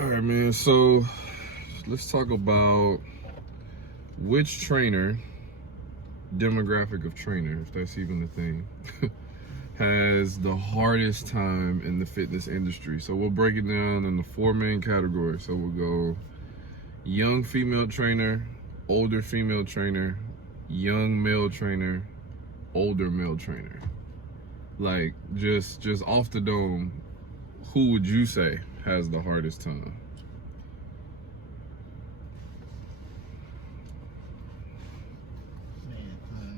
All right, man. So let's talk about which demographic of trainer, if that's even a thing, has the hardest time in the fitness industry. So we'll break it down into 4 main categories. So we'll go young female trainer, older female trainer, young male trainer, older male trainer. Like, just off the dome, who would you say has the hardest time? Man, I don't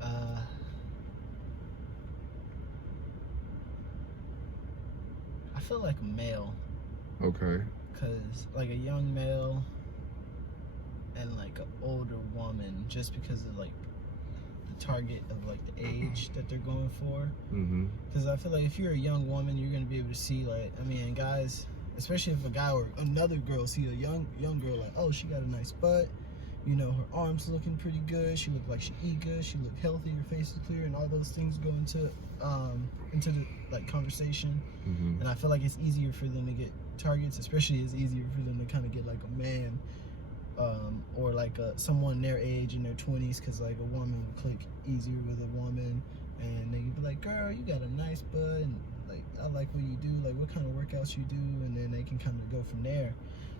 know. I feel like male. Okay. Because, like, a young male and, like, an older woman, just because of, like, the target of, like, the age that they're going for. Because I feel like if you're a young woman, you're going to be able to see, like, I mean, guys, especially if a guy or another girl see a young girl, like, oh, she got a nice butt, you know, her arms looking pretty good, she look like she eat good, she look healthy, her face is clear, and all those things go into the, like, conversation. And I feel like it's easier for them to get targets, especially it's easier for them to kind of get, like, a man or like someone their age in their 20s, because like a woman would click easier with a woman, and they could be like, girl, you got a nice butt, and like, I like what you do, like what kind of workouts you do, and then they can kind of go from there.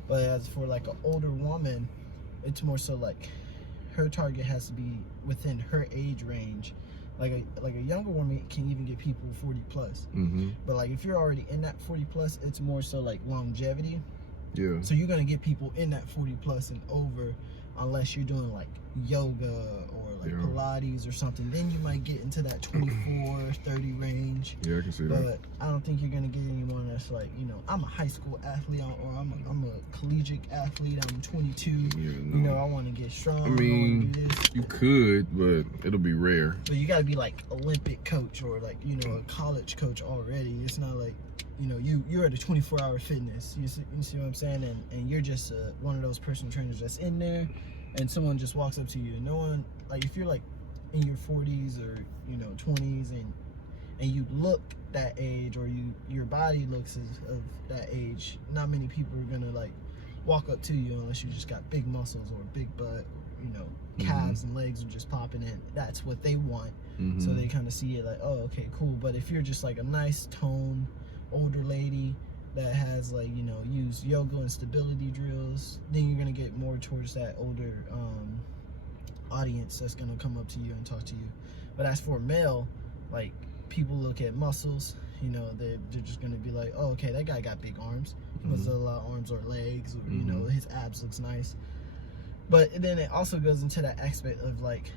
But as for like an older woman, it's more so like her target has to be within her age range. Like a younger woman can even get people 40 plus. But like if you're already in that 40 plus, it's more so like longevity. Yeah. So you're gonna get people in that 40 plus and over, unless you're doing like yoga or like Pilates or something. Then you might get into that 24, 30 range. Yeah, I can see that. But I don't think you're gonna get anyone that's like, you know, I'm a high school athlete, or I'm a collegiate athlete. I'm 22. Yeah, no. You know, I want to get strong. I mean, you could, but it'll be rare. But you gotta be like Olympic coach or like, you know, a college coach already. It's not like, you know, you're at a 24-hour fitness. You see what I'm saying? And you're just one of those personal trainers that's in there, and someone just walks up to you. And no one, like, if you're like in your 40s or, you know, 20s, and you look that age, or your body looks of that age, not many people are gonna like walk up to you unless you just got big muscles or big butt, or, you know, calves and legs are just popping in. That's what they want. So they kind of see it like, oh, okay, cool. But if you're just like a nice tone older lady that has, like, you know, used yoga and stability drills, then you're gonna get more towards that older audience that's gonna come up to you and talk to you. But as for male, like, people look at muscles, you know, they're just gonna be like, oh, okay, that guy got big arms. Was a lot of arms or legs, or you know, his abs looks nice. But then it also goes into that aspect of like,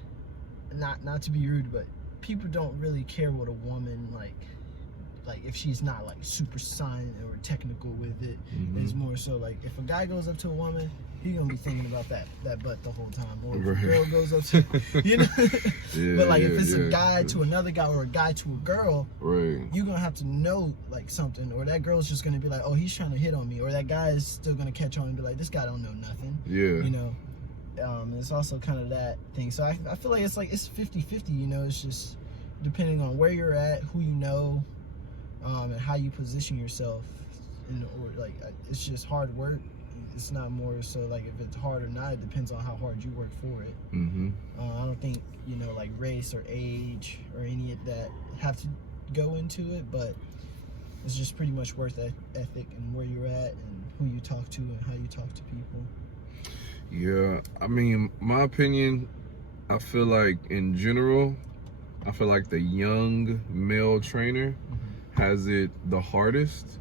not to be rude, but people don't really care what a woman like if she's not like super science or technical with it. It's more so like, if a guy goes up to a woman, he's gonna be thinking about that butt the whole time. Or if a girl goes up to, you know. But like, if it's a guy to another guy, or a guy to a girl, you're gonna have to know like something, or that girl's just gonna be like, oh, he's trying to hit on me, or that guy is still gonna catch on and be like, this guy don't know nothing. You know. It's also kind of that thing. So I feel like it's 50-50, you know. It's just depending on where you're at, who you know, and how you position yourself, or like, it's just hard work. It's not more so like if it's hard or not. It depends on how hard you work for it. I don't think, you know, like race or age or any of that have to go into it, but it's just pretty much work ethic and where you're at and who you talk to and how you talk to people. Yeah, I mean, my opinion, I feel like in general, I feel like the young male trainer has it the hardest,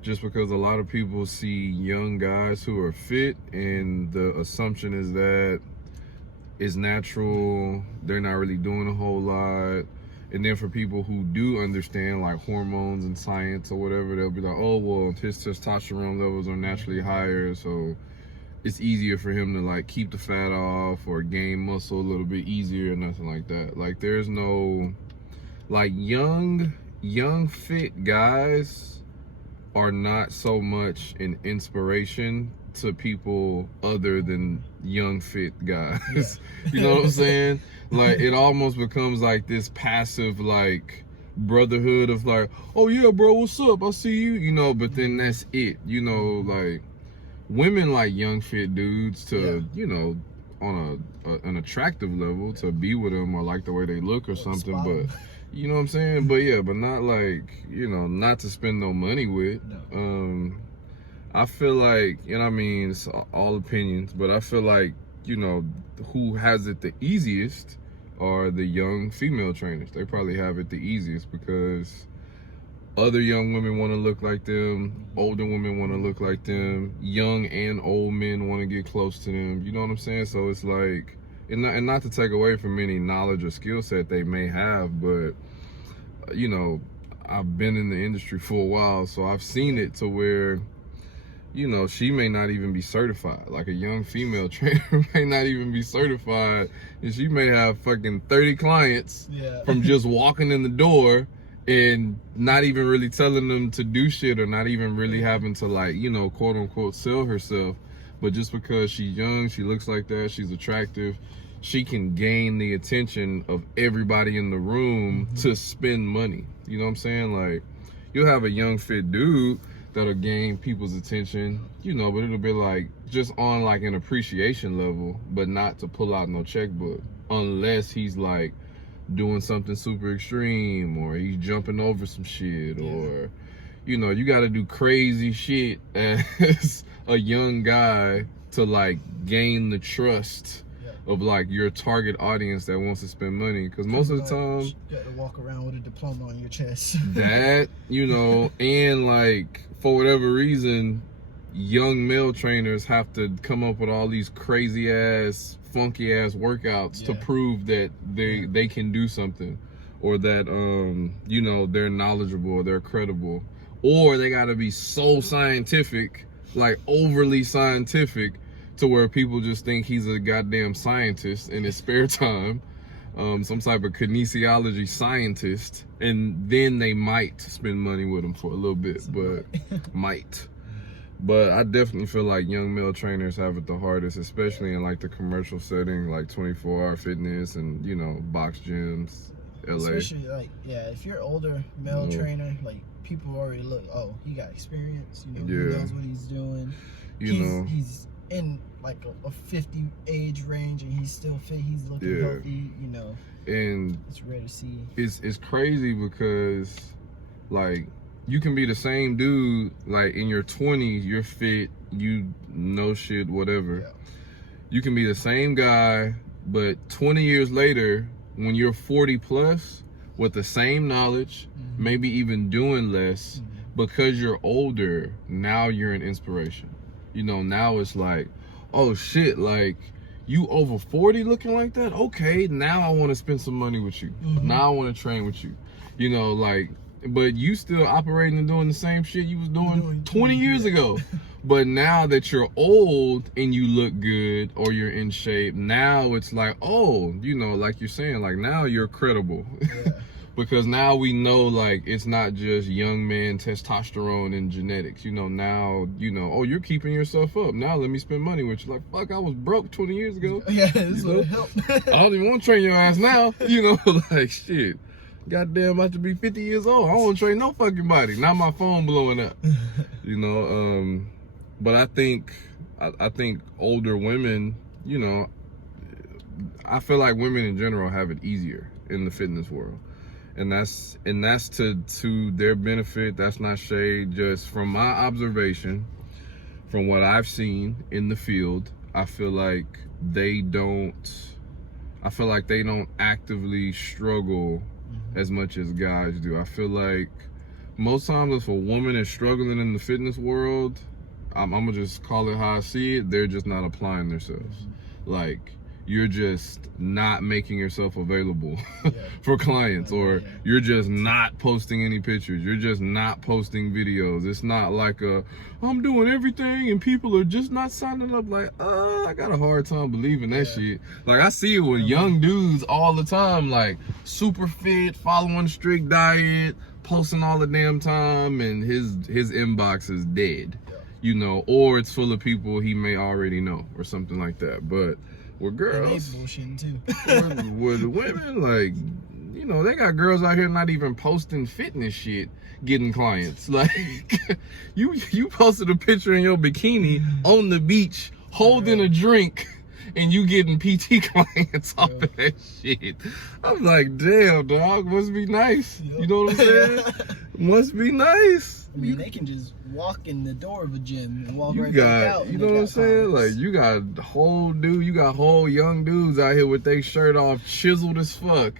just because a lot of people see young guys who are fit, and the assumption is that it's natural, they're not really doing a whole lot. And then for people who do understand like hormones and science or whatever, they'll be like, oh, well, his testosterone levels are naturally higher, so it's easier for him to like keep the fat off or gain muscle a little bit easier, or nothing like that. Like, there's no, like, young fit guys are not so much an inspiration to people other than young fit guys. You know what I'm saying? Like, it almost becomes like this passive like brotherhood of like, oh yeah, bro, what's up? I see you, you know. But then that's it, you know. Like women like young fit dudes to, you know, on an attractive level to be with them or like the way they look or something. But you know what I'm saying? But yeah, but not like, you know, not to spend no money with. I feel like, you know what I mean, it's all opinions, but I feel like, you know, who has it the easiest are the young female trainers. They probably have it the easiest because other young women want to look like them, older women want to look like them, young and old men want to get close to them. You know what I'm saying? So it's like, and not to take away from any knowledge or skill set they may have, but, you know, I've been in the industry for a while, so I've seen it to where, you know, she may not even be certified. Like a young female trainer may not even be certified, and she may have fucking 30 clients from just walking in the door and not even really telling them to do shit or not even really having to, like, you know, quote unquote sell herself. But just because she's young, she looks like that, she's attractive, she can gain the attention of everybody in the room to spend money. You know what I'm saying? Like, you'll have a young fit dude that'll gain people's attention, you know, but it'll be like just on like an appreciation level, but not to pull out no checkbook unless he's like doing something super extreme or he's jumping over some shit or, you know, you got to do crazy shit as a young guy to like gain the trust of like your target audience that wants to spend money, because most of the time you got to walk around with a diploma on your chest. That, you know, and like for whatever reason, young male trainers have to come up with all these crazy ass, funky ass workouts to prove that they can do something, or that you know, they're knowledgeable or they're credible, or they got to be so scientific, like overly scientific, to where people just think he's a goddamn scientist in his spare time, some type of kinesiology scientist, and then they might spend money with him for a little bit, but might. But I definitely feel like young male trainers have it the hardest, especially in like the commercial setting, like 24-hour fitness and, you know, box gyms, LA. Especially like, if you're older male trainer, like people already look, oh, he got experience, you know, he knows what he's doing. He's in like a 50 age range and he's still fit, he's looking healthy, you know, and it's rare to see. It's crazy because like you can be the same dude, like in your 20s, you're fit, you know shit, whatever. You can be the same guy, but 20 years later, when you're 40 plus with the same knowledge, maybe even doing less, because you're older, now you're an inspiration. You know, now it's like, oh shit, like you over 40 looking like that? Okay, now I want to spend some money with you. Now I want to train with you. You know, like, but you still operating and doing the same shit you was doing 20 years ago. But now that you're old and you look good or you're in shape, now it's like, oh, you know, like you're saying, like now you're credible. Because now we know, like, it's not just young man testosterone and genetics. You know, now, you know, oh, you're keeping yourself up. Now let me spend money with you. Like, fuck, I was broke 20 years ago. This would help. I don't even want to train your ass now. You know, like, shit. Goddamn, about to be 50 years old. I don't want to train no fucking body. Not my phone blowing up. You know, but I think older women, you know, I feel like women in general have it easier in the fitness world. And that's to their benefit. That's not shade. Just from my observation, from what I've seen in the field, I feel like they don't actively struggle as much as guys do. I feel like most times if a woman is struggling in the fitness world, I'm gonna just call it how I see it, they're just not applying themselves. Like, you're just not making yourself available for clients, or you're just not posting any pictures, you're just not posting videos. It's not like I'm doing everything and people are just not signing up. Like, I got a hard time believing that shit. Like, I see it with young dudes all the time, like super fit, following a strict diet, posting all the damn time, and his inbox is dead, you know, or it's full of people he may already know or something like that. But with girls, bullshitting too. with women, like, you know, they got girls out here not even posting fitness shit, getting clients. Like, you posted a picture in your bikini on the beach, holding a drink, and you getting PT clients off of that shit. I'm like, damn, dog, must be nice. You know what I'm saying? Must be nice. I mean, they can just walk in the door of a gym and walk right back out. You know what I'm saying? Like, you got whole young dudes out here with their shirt off, chiseled as fuck,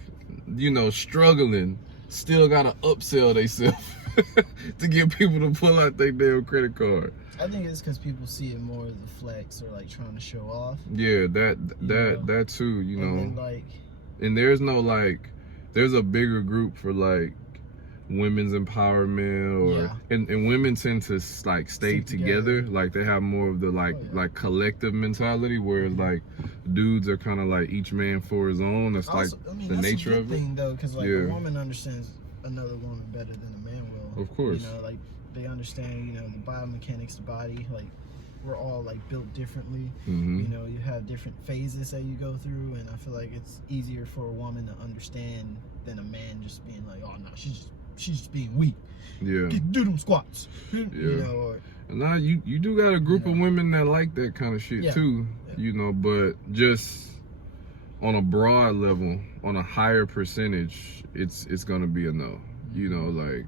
you know, struggling, still gotta upsell themselves to get people to pull out their damn credit card. I think it's because people see it more as a flex or like trying to show off. Yeah, that too, you know. And then, like, and there's no like, there's a bigger group for like women's empowerment, or and women tend to like stay together. Like they have more of the like collective mentality, whereas like dudes are kind of like each man for his own. That's also, like the nature of it. Thing though, because like a woman understands another woman better than a man will. Of course. You know, like they understand, you know, the biomechanics of the body. Like we're all like built differently. You know, you have different phases that you go through, and I feel like it's easier for a woman to understand than a man just being like, oh no, she's just being weak. Yeah. Do them squats. Yeah. You know, or, now you do got a group of women that like that kind of shit too. You know, but just on a broad level, on a higher percentage, it's gonna be a no. You know, like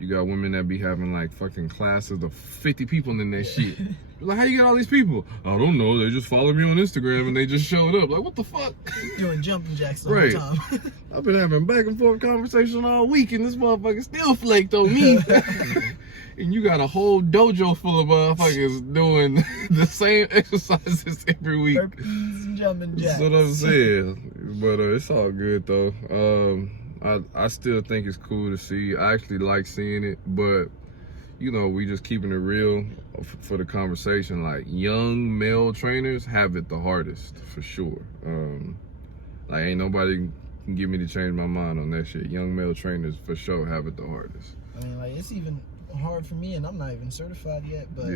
you got women that be having like fucking classes of 50 people in that shit. Like, how you get all these people? I don't know. They just follow me on Instagram and they just showed up. Like, what the fuck? Doing jumping jacks the whole time. I've been having back and forth conversation all week, and this motherfucker still flaked on me. And you got a whole dojo full of motherfuckers doing the same exercises every week. Burpees and jumping jacks. That's what I'm saying. But it's all good though. I still think it's cool to see. I actually like seeing it, but you know, we just keeping it real for the conversation. Like, young male trainers have it the hardest, for sure. Like, ain't nobody can get me to change my mind on that shit. Young male trainers, for sure, have it the hardest. I mean, like, it's even hard for me, and I'm not even certified yet, but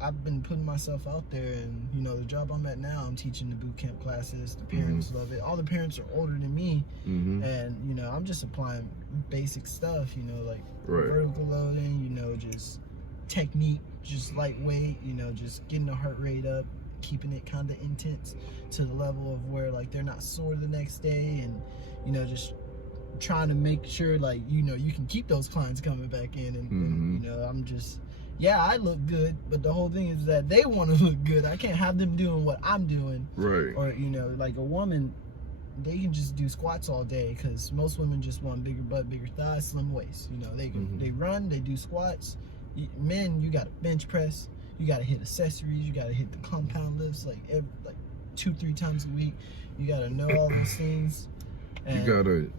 I've been putting myself out there, and, you know, the job I'm at now, I'm teaching the boot camp classes. The parents love it. All the parents are older than me, and, you know, I'm just applying basic stuff, you know, like vertical loading, you know, just technique, just lightweight, you know, just getting the heart rate up, keeping it kind of intense to the level of where, like, they're not sore the next day, and, you know, just trying to make sure, like, you know, you can keep those clients coming back in, and you know, I'm just... Yeah, I look good, but the whole thing is that they want to look good. I can't have them doing what I'm doing. Right. Or, you know, like a woman, they can just do squats all day, because most women just want bigger butt, bigger thighs, slim waist. You know, they run, they do squats. Men, you got to bench press. You got to hit accessories. You got to hit the compound lifts like 2-3 times a week. You got to know all these things. And you got to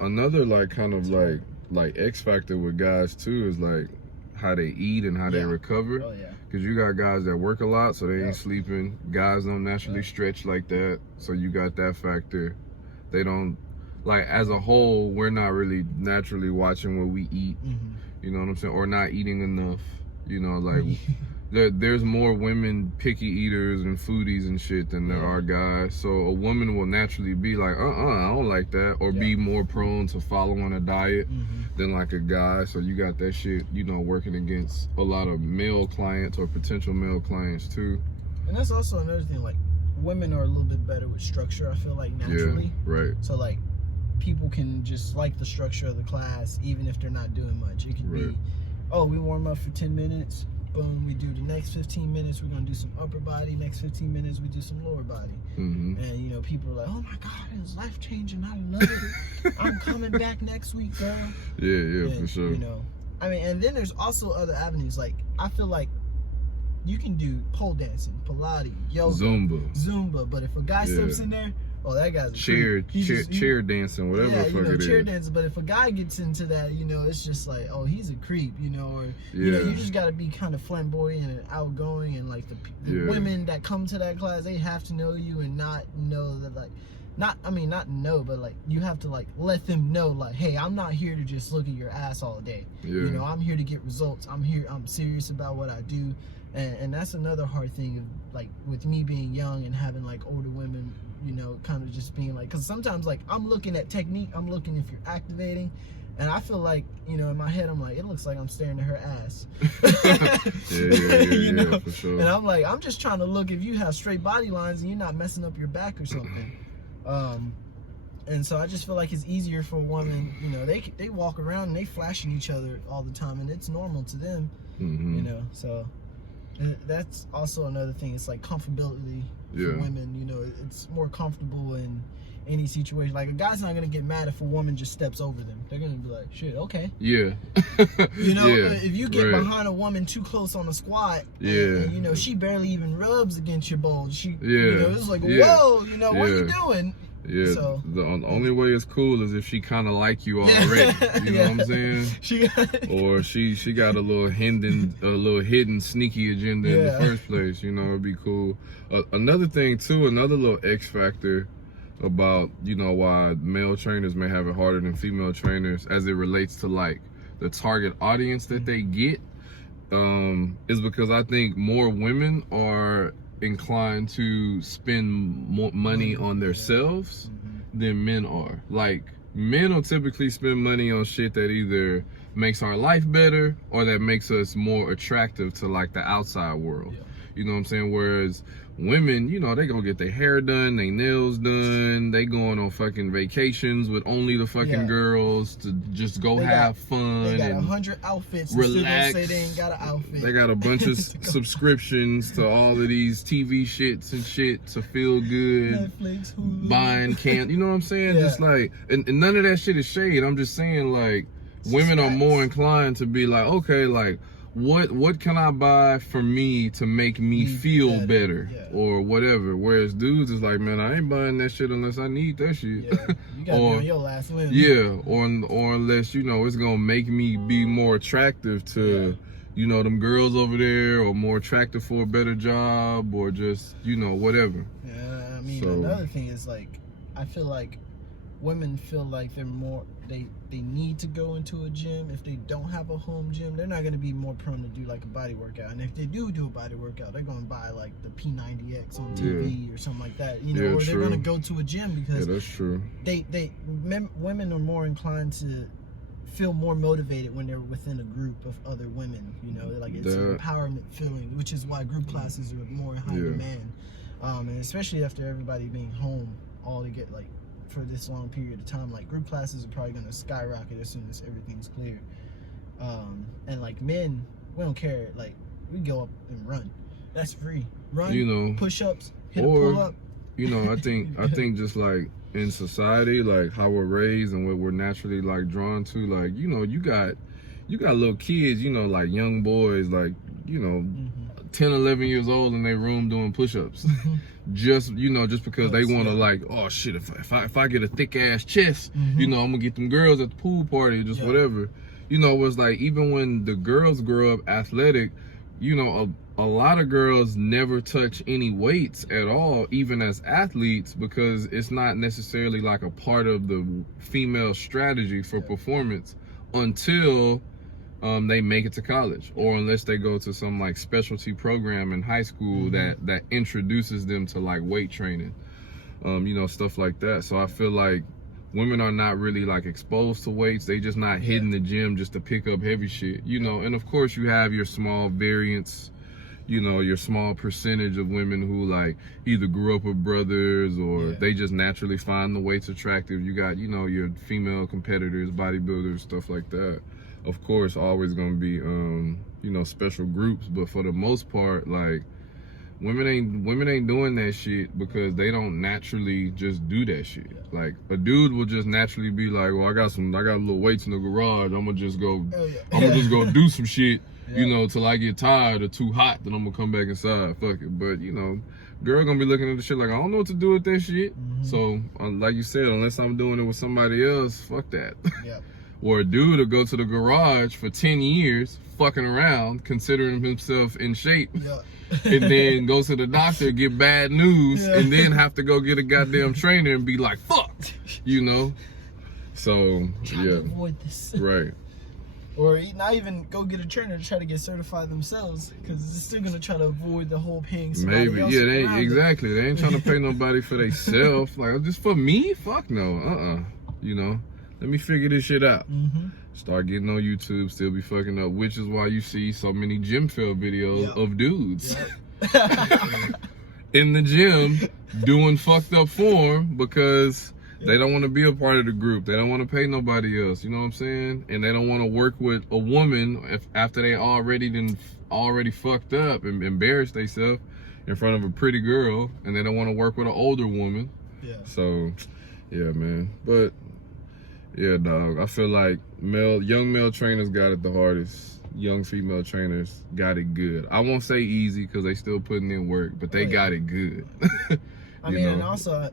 another like kind of like X factor with guys too is like how they eat and how they recover. Oh, yeah. Because you got guys that work a lot, so they ain't sleeping. Guys don't naturally stretch like that, so you got that factor. They don't, like, as a whole, we're not really naturally watching what we eat. You know what I'm saying? Or not eating enough. You know, like, there's more women picky eaters and foodies and shit than there are guys. So a woman will naturally be like, I don't like that, or be more prone to following a diet than like a guy. So you got that shit, you know, working against a lot of male clients or potential male clients too. And that's also another thing, like, women are a little bit better with structure, I feel like, naturally. Yeah, right. So, like, people can just like the structure of the class even if they're not doing much. It could be, oh, we warm up for 10 minutes. Boom, we do the next 15 minutes, we're gonna do some upper body. Next 15 minutes, we do some lower body. And, you know, people are like, oh my God, it was life changing. I love it. I'm coming back next week, girl. Yeah, for sure. You know, I mean, and then there's also other avenues. Like, I feel like you can do pole dancing, Pilates, yoga, Zumba. But if a guy steps in there, oh, that guy's chair dancing, whatever the fuck it is. Chair dancing. But if a guy gets into that, you know, it's just like, oh, he's a creep, you know, or you know, you just got to be kind of flamboyant and outgoing, and like the women that come to that class, they have to know you and not know that, like, not know, but like you have to like let them know, like, hey, I'm not here to just look at your ass all day. You know, I'm here to get results. I'm serious about what I do. And that's another hard thing of, like, with me being young and having like older women you know, kind of just being like, because sometimes like I'm looking at technique, I'm looking if you're activating, and I feel like, you know, in my head I'm like, it looks like I'm staring at her ass. You know? For sure. And I'm like, I'm just trying to look if you have straight body lines and you're not messing up your back or something. And so I just feel like it's easier for a woman, you know, they walk around and they flashing each other all the time, and it's normal to them, you know. So that's also another thing. It's like comfortability for women, you know. It's more comfortable in any situation. Like, a guy's not gonna get mad if a woman just steps over them. They're gonna be like, shit, okay. Yeah. You know, if you get behind a woman too close on a squat, and, you know, she barely even rubs against your bones. You know, it's like, whoa, you know, what are you doing? Yeah, so, the only way it's cool is if she kind of like you already. You know what I'm saying? Or she got a little hidden sneaky agenda in the first place. You know, it'd be cool. Another thing too, another little X factor about, you know, why male trainers may have it harder than female trainers as it relates to like the target audience that they get, is because I think more women are inclined to spend more money on themselves than men are. Like, men will typically spend money on shit that either makes our life better or that makes us more attractive to like the outside world. You know what I'm saying? Whereas women, you know, they gonna get their hair done, their nails done, they going on fucking vacations with only the fucking girls to just go have fun. They got and 100 outfits. Relax. Say they ain't got an outfit. They got a bunch of subscriptions to all of these TV shits and shit to feel good. Netflix, Hulu. Buying you know what I'm saying? Just like, and none of that shit is shade. I'm just saying, like, women are more inclined to be like, okay, like, what can I buy for me to make me feel better or whatever? Whereas dudes is like, man, I ain't buying that shit unless I need that shit. You gotta be on your last limb. Or unless, you know, it's gonna make me be more attractive to, you know, them girls over there, or more attractive for a better job, or just, you know, whatever. Yeah, I mean, another thing is like, I feel like women feel like they're more, they need to go into a gym. If they don't have a home gym, they're not going to be more prone to do like a body workout. And if they do a body workout, they're going to buy like the P90X on TV or something like that, you know, or they're going to go to a gym because that's true. Women are more inclined to feel more motivated when they're within a group of other women, you know, like it's an empowerment feeling, which is why group classes are more in high demand. And especially after everybody being home all to get like for this long period of time, like group classes are probably going to skyrocket as soon as everything's cleared. And like men, we don't care, like we go up and run, that's free. Run, you know, push-ups, hit a pull-up. You know, I think just like in society, like how we're raised and what we're naturally like drawn to, like, you know, you got little kids, you know, like young boys, like, you know, 10, 11 years old in their room doing push-ups. Just, you know, just because they want to like, oh shit, if I get a thick ass chest, you know, I'm gonna get them girls at the pool party or just whatever. You know, it's like, even when the girls grow up athletic, you know, a lot of girls never touch any weights at all, even as athletes, because it's not necessarily like a part of the female strategy for performance until they make it to college, or unless they go to some like specialty program in high school that introduces them to like weight training, you know, stuff like that. So I feel like women are not really like exposed to weights. They just not hitting the gym just to pick up heavy shit, you know. And of course you have your small variants, you know, your small percentage of women who like either grew up with brothers or they just naturally find the weights attractive. You got, you know, your female competitors, bodybuilders, stuff like that. Of course, always gonna be, you know, special groups, but for the most part, like, women ain't doing that shit because they don't naturally just do that shit. Like, a dude will just naturally be like, well, I got little weights in the garage. I'm gonna just go do some shit, you know, till I get tired or too hot, then I'm gonna come back inside. Fuck it. But, you know, girl gonna be looking at the shit like, I don't know what to do with that shit. So, like you said, unless I'm doing it with somebody else, fuck that. Or a dude will go to the garage for 10 years, fucking around, considering himself in shape, and then go to the doctor, get bad news, and then have to go get a goddamn trainer and be like, fuck, you know? So, avoid this. Right. Or not even go get a trainer to try to get certified themselves, because it's still gonna try to avoid the whole paying somebody Maybe, else. yeah, they around exactly. They ain't trying to pay nobody for themselves. Like, just for me? Fuck no. You know, let me figure this shit out. Start getting on YouTube, still be fucking up, which is why you see so many gym fail videos of dudes in the gym doing fucked up form because they don't want to be a part of the group. They don't want to pay nobody else. You know what I'm saying? And they don't want to work with a woman after they already fucked up and embarrassed themselves in front of a pretty girl, and they don't want to work with an older woman. Yeah. So, yeah, man. But yeah, dog. I feel like young male trainers got it the hardest. Young female trainers got it good. I won't say easy because they still putting in work, but they got it good. I mean, and also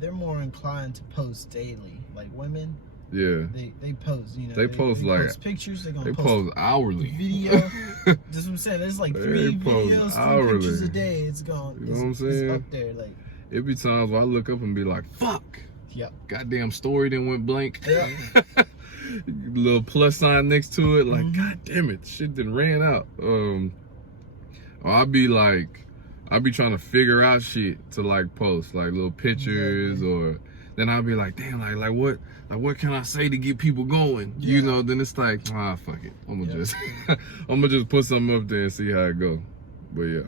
they're more inclined to post daily. Like women, they post. You know, they post like post pictures. They post hourly. Video. That's what I'm saying. There's like 3 videos, 3 pictures a day. It's gone. You know what I'm saying? It's up there. Like it be times where I look up and be like, "Fuck." Yep. Goddamn story then went blank. Yep. Little plus sign next to it, like god damn it, shit done ran out. Or I'll be trying to figure out shit to like post, like little pictures, or then I'll be like, damn, like what can I say to get people going? Yeah. You know, then it's like, fuck it. I'm gonna just put something up there and see how it go. But yeah.